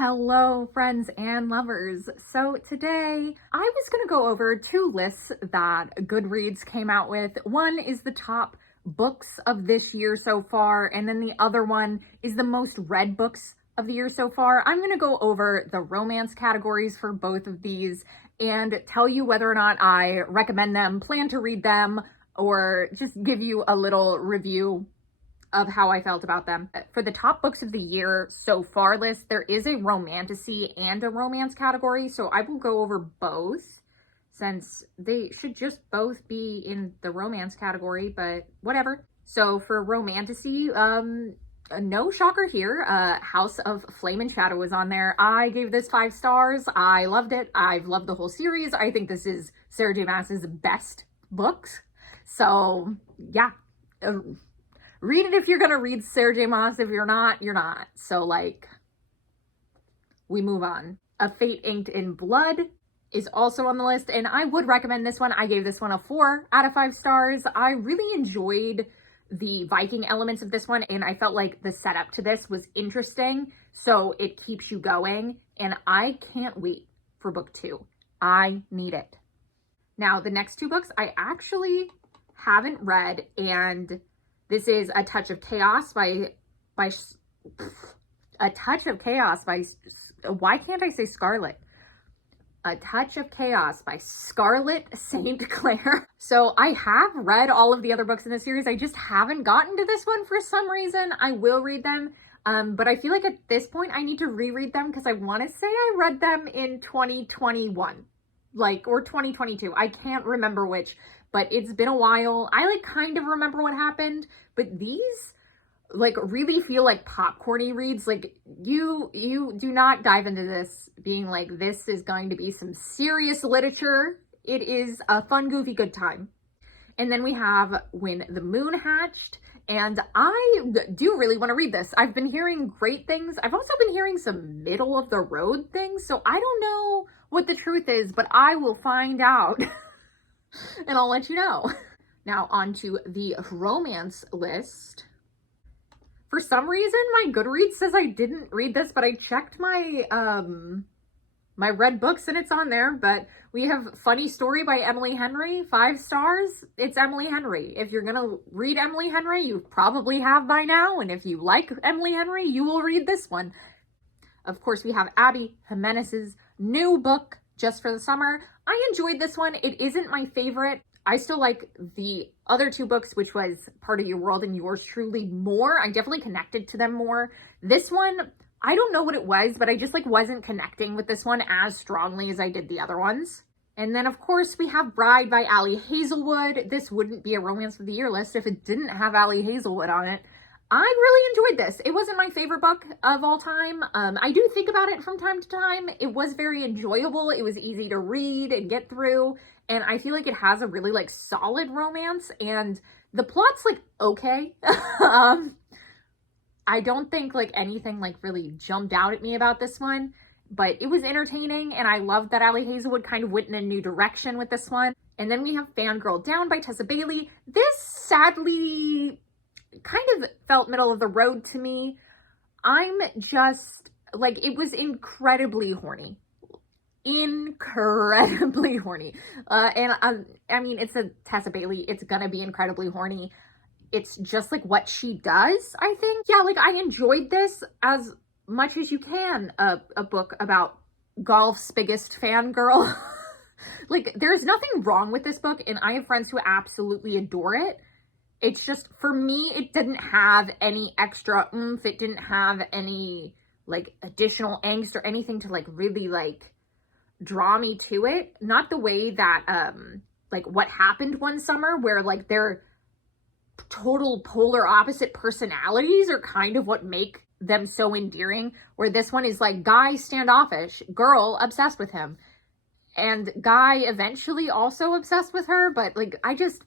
Hello, friends and lovers. So today I was going to go over two lists that GoodReads came out with. One is the top books of this year so far, and then the other one is the most read books of the year so far. I'm going to go over the romance categories for both of these and tell you whether or not I recommend them, plan to read them, or just give you a little review of how I felt about them. For the top books of the year so far list, there is a romantasy and a romance category, so I will go over both since they should just both be in the romance category, but whatever. So for romantasy, no shocker here, House of Flame and Shadow is on there. I gave this 5 stars. I loved it. I've loved the whole series. I think this is Sarah J. Maas's best books. So yeah, read it if you're going to read Sarah J. Maas. If you're not, you're not. So, we move on. A Fate Inked in Blood is also on the list, and I would recommend this one. I gave this one a 4 out of 5 stars. I really enjoyed the Viking elements of this one, and I felt like the setup to this was interesting, so it keeps you going, and I can't wait for book 2. I need it. Now, the next 2 books I actually haven't read, and this is A Touch of Chaos by A Touch of Chaos by, why can't I say Scarlet? A Touch of Chaos by Scarlet St. Clair. So I have read all of the other books in the series. I just haven't gotten to this one for some reason. I will read them, but I feel like at this point I need to reread them because I want to say I read them in 2021, or 2022. I can't remember which, but it's been a while. I kind of remember what happened, but these really feel like popcorny reads. You do not dive into this being like, this is going to be some serious literature. It is a fun, goofy, good time. And then we have When the Moon Hatched, and I do really want to read this. I've been hearing great things. I've also been hearing some middle of the road things, so I don't know what the truth is, but I will find out. And I'll let you know. Now on to the romance list. For some reason, my GoodReads says I didn't read this, but I checked my my read books and it's on there. But we have Funny Story by Emily Henry, 5 stars. It's Emily Henry. If you're gonna read Emily Henry, you probably have by now. And if you like Emily Henry, you will read this one. Of course, we have Abby Jimenez's new book, Just for the Summer. I enjoyed this one. It isn't my favorite. I still like the other 2 books, which was Part of Your World and Yours Truly, more. I definitely connected to them more. This one, I don't know what it was, but I just wasn't connecting with this one as strongly as I did the other ones. And then of course we have Bride by Ali Hazelwood. This wouldn't be a romance of the year list if it didn't have Ali Hazelwood on it. I really enjoyed this. It wasn't my favorite book of all time. I do think about it from time to time. It was very enjoyable. It was easy to read and get through. And I feel like it has a really solid romance, and the plot's okay. I don't think anything really jumped out at me about this one, but it was entertaining, and I loved that Ali Hazelwood kind of went in a new direction with this one. And then we have Fangirl Down by Tessa Bailey. This sadly kind of felt middle of the road to me. I'm just it was incredibly horny. Incredibly horny. And I mean, it's a Tessa Bailey. It's gonna be incredibly horny. It's just what she does, I think. Yeah, I enjoyed this as much as you can, a book about golf's biggest fangirl. There's nothing wrong with this book, and I have friends who absolutely adore it. It's just, for me, it didn't have any extra oomph. It didn't have any, additional angst or anything to, really, draw me to it. Not the way that, What Happened One Summer, where, their total polar opposite personalities are kind of what make them so endearing. Where this one is, guy standoffish, girl obsessed with him. And guy eventually also obsessed with her, but I just,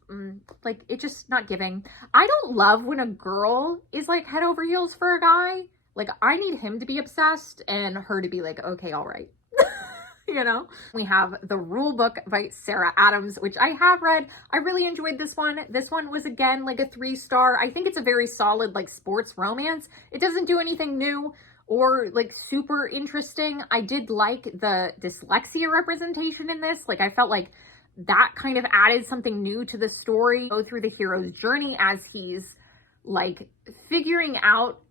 it's just not giving. I don't love when a girl is head over heels for a guy. I need him to be obsessed and her to be okay, all right. you know? We have The Rule Book by Sarah Adams, which I have read. I really enjoyed this one. This one was, again, like a 3-star. I think it's a very solid, like, sports romance. It doesn't do anything new or like super interesting. I did like the dyslexia representation in this. Like I felt like that kind of added something new to the story. Go through the hero's journey as he's like figuring out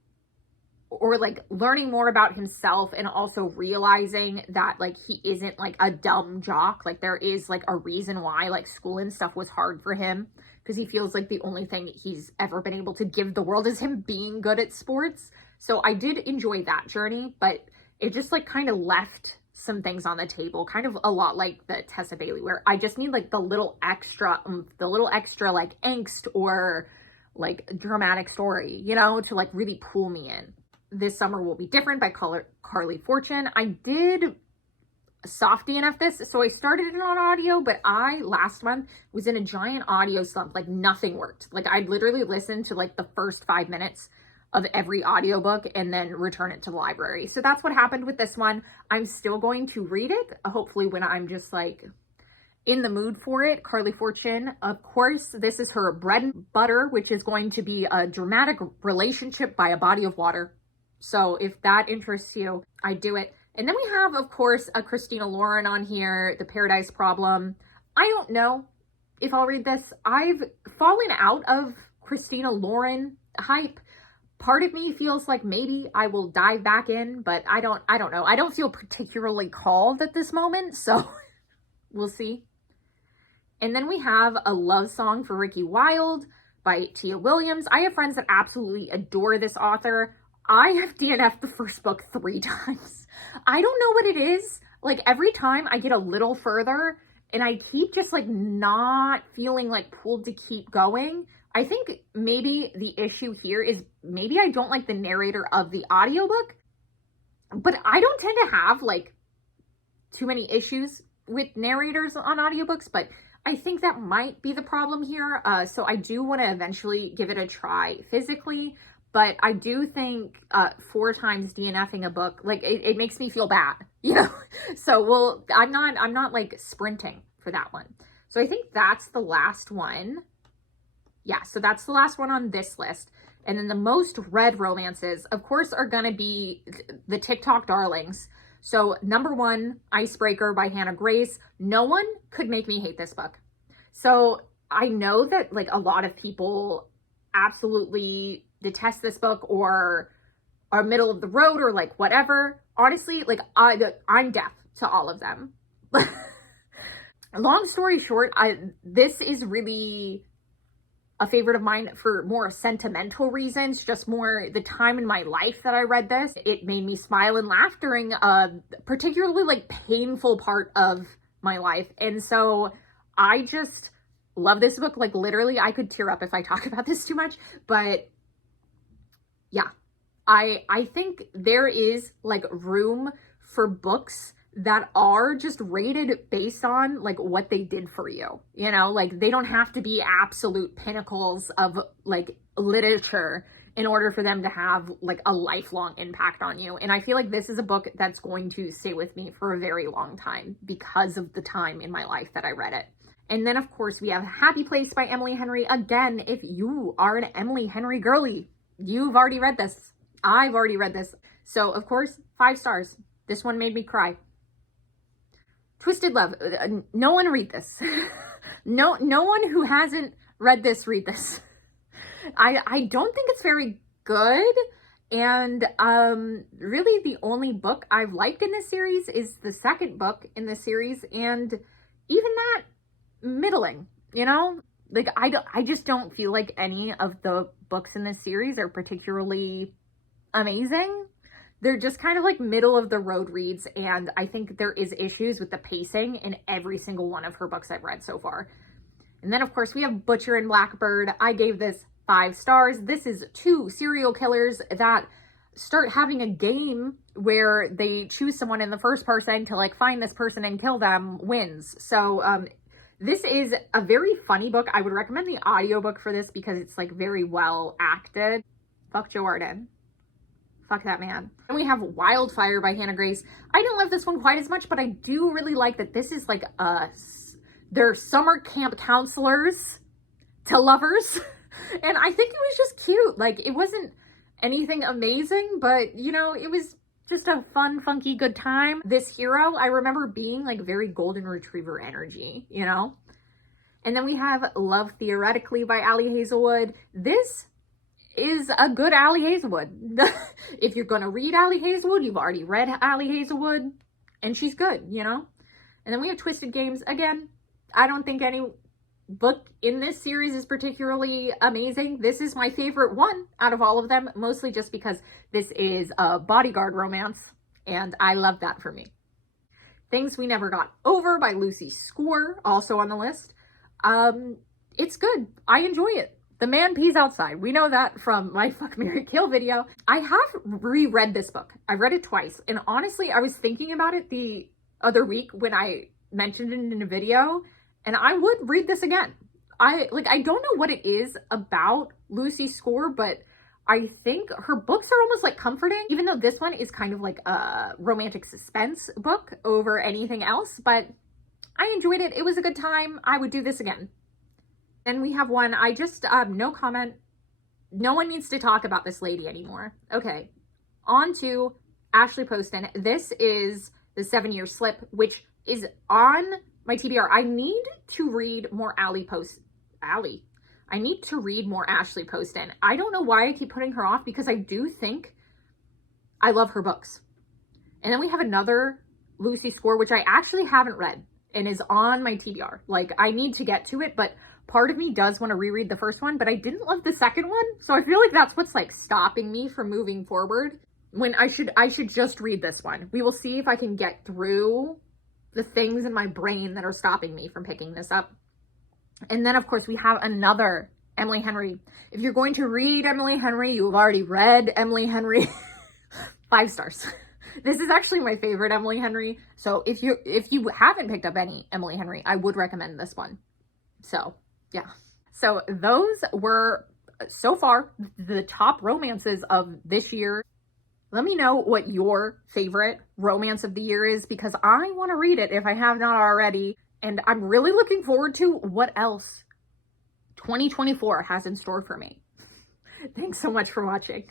or like learning more about himself, and also realizing that like he isn't like a dumb jock. Like there is like a reason why like school and stuff was hard for him, because he feels like the only thing he's ever been able to give the world is him being good at sports. So I did enjoy that journey, but it just like kind of left some things on the table, kind of a lot like the Tessa Bailey, where I just need like the little extra like angst or like dramatic story, you know, to like really pull me in. This Summer Will Be Different by Carly Fortune. I did soft DNF this, so I started it on audio, but last month was in a giant audio slump. Like nothing worked. Like I'd literally listen to like the first 5 minutes of every audiobook and then return it to the library. So that's what happened with this one. I'm still going to read it, hopefully when I'm just like in the mood for it. Carly Fortune, of course, this is her bread and butter, which is going to be a dramatic relationship by a body of water. So if that interests you, I do it. And then we have, of course, a Christina Lauren on here, The Paradise Problem. I don't know if I'll read this. I've fallen out of Christina Lauren hype. Part of me feels like maybe I will dive back in, but I don't know. I don't feel particularly called at this moment, so we'll see. And then we have A Love Song for Ricky Wilde by Tia Williams. I have friends that absolutely adore this author. I have DNF'd the first book 3 times. I don't know what it is. Like every time I get a little further and I keep just like not feeling like pulled to keep going. I think maybe the issue here is maybe I don't like the narrator of the audiobook, but I don't tend to have like too many issues with narrators on audiobooks, but I think that might be the problem here. So I do want to eventually give it a try physically. But I do think 4 times DNFing a book, like it makes me feel bad, you know? So I'm not like sprinting for that one. So I think that's the last one. Yeah, so that's the last one on this list. And then the most read romances, of course, are gonna be the TikTok darlings. So number 1, Icebreaker by Hannah Grace. No one could make me hate this book. So I know that like a lot of people absolutely detest this book or are middle of the road or like whatever. Honestly, like I'm deaf to all of them. Long story short, this is really a favorite of mine for more sentimental reasons, just more the time in my life that I read this. It made me smile and laugh during a particularly like painful part of my life. And so I just love this book. Like literally I could tear up if I talk about this too much, but yeah, I think there is like room for books that are just rated based on like what they did for you, you know, like they don't have to be absolute pinnacles of like literature in order for them to have like a lifelong impact on you. And I feel like this is a book that's going to stay with me for a very long time because of the time in my life that I read it. And then of course we have Happy Place by Emily Henry. Again, if you are an Emily Henry girly, you've already read this. I've already read this. So of course, 5 stars. This one made me cry. Twisted Love. No one read this. No one who hasn't read this, read this. I don't think it's very good. And really the only book I've liked in this series is the second book in this series. And even that, middling, you know? Like, I just don't feel like any of the books in this series are particularly amazing. They're just kind of like middle of the road reads. And I think there is issues with the pacing in every single one of her books I've read so far. And then of course we have Butcher and Blackbird. I gave this 5 stars. This is 2 serial killers that start having a game where they choose someone in the first person to like find this person and kill them wins. So, this is a very funny book. I would recommend the audiobook for this because it's like very well acted. Fuck Joe Arden. Fuck that man. And we have Wildfire by Hannah Grace. I don't love this one quite as much, but I do really like that this is like they're summer camp counselors to lovers. And I think it was just cute. Like it wasn't anything amazing, but you know, it was just a fun, funky, good time. This hero, I remember being like very golden retriever energy, you know? And then we have Love Theoretically by Ali Hazelwood. This is a good Ali Hazelwood. If you're going to read Ali Hazelwood, you've already read Ali Hazelwood, and she's good, you know? And then we have Twisted Games. Again, I don't think any book in this series is particularly amazing. This is my favorite one out of all of them, mostly just because this is a bodyguard romance, and I love that for me. Things We Never Got Over by Lucy Score, also on the list. It's good. I enjoy it. The man pees outside. We know that from my Fuck, Marry, Kill video. I have reread this book. I've read it twice. And honestly, I was thinking about it the other week when I mentioned it in a video, and I would read this again. I don't know what it is about Lucy Score, but I think her books are almost like comforting, even though this one is kind of like a romantic suspense book over anything else, but I enjoyed it. It was a good time. I would do this again. And we have one, I just, no comment. No one needs to talk about this lady anymore. Okay, on to Ashley Poston. This is The 7-Year Slip, which is on my TBR. I need to read more I need to read more Ashley Poston. I don't know why I keep putting her off, because I do think I love her books. And then we have another Lucy Score, which I actually haven't read and is on my TBR. Like, I need to get to it, but part of me does want to reread the first one, but I didn't love the second one. So I feel like that's what's like stopping me from moving forward, when I should just read this one. We will see if I can get through the things in my brain that are stopping me from picking this up. And then of course we have another Emily Henry. If you're going to read Emily Henry, you've already read Emily Henry. 5 stars. This is actually my favorite Emily Henry. So if you haven't picked up any Emily Henry, I would recommend this one. So yeah. So those were so far the top romances of this year. Let me know what your favorite romance of the year is, because I want to read it if I have not already. And I'm really looking forward to what else 2024 has in store for me. Thanks so much for watching.